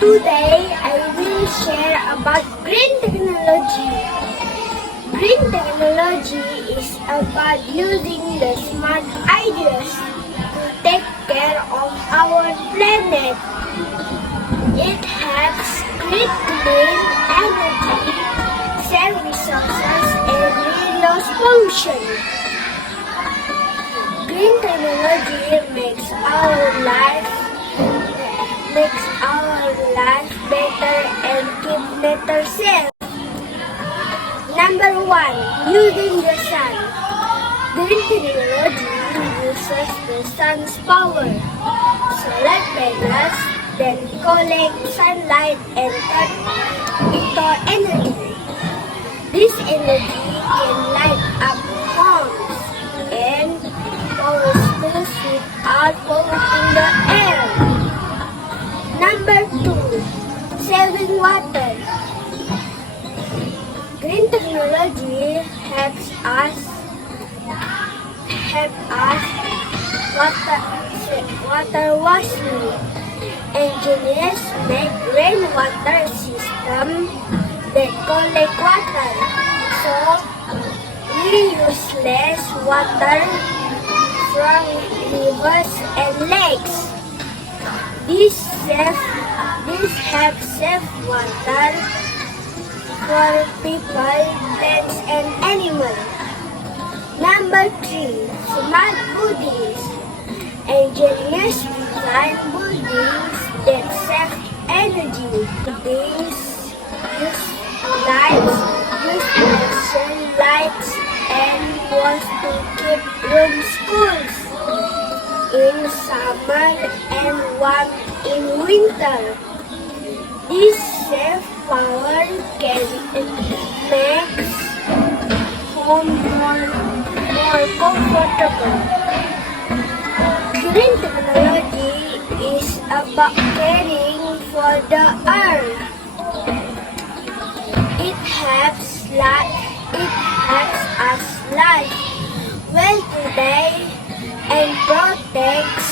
Today, I will share about green technology. Green technology is about using the smart ideas to take care of our planet. It helps create clean energy, save resources, and reduce pollution. Green technology makes our life better and keep nature safe. Number 1. Using the sun. Green technology uses the sun's power. Solar panels then collect sunlight and turn into energy. This energy can light up homes and power schools without polluting the air. Number 2. Saving water. Green technology helps us water wisely. Engineers make rainwater system that collect water, so we use less water from rivers and lakes. This helps save water for people, plants, and animals. Number 3. Smart buildings. Engineers design buildings that save energy. Buildings use fluorescent lights and walls to keep rooms cool in summer and warm in winter. This safe power can make home more comfortable. Green technology is about caring for the earth. It helps us live well today and protects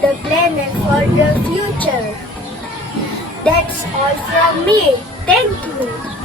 the planet for the future. That's all from me. Thank you.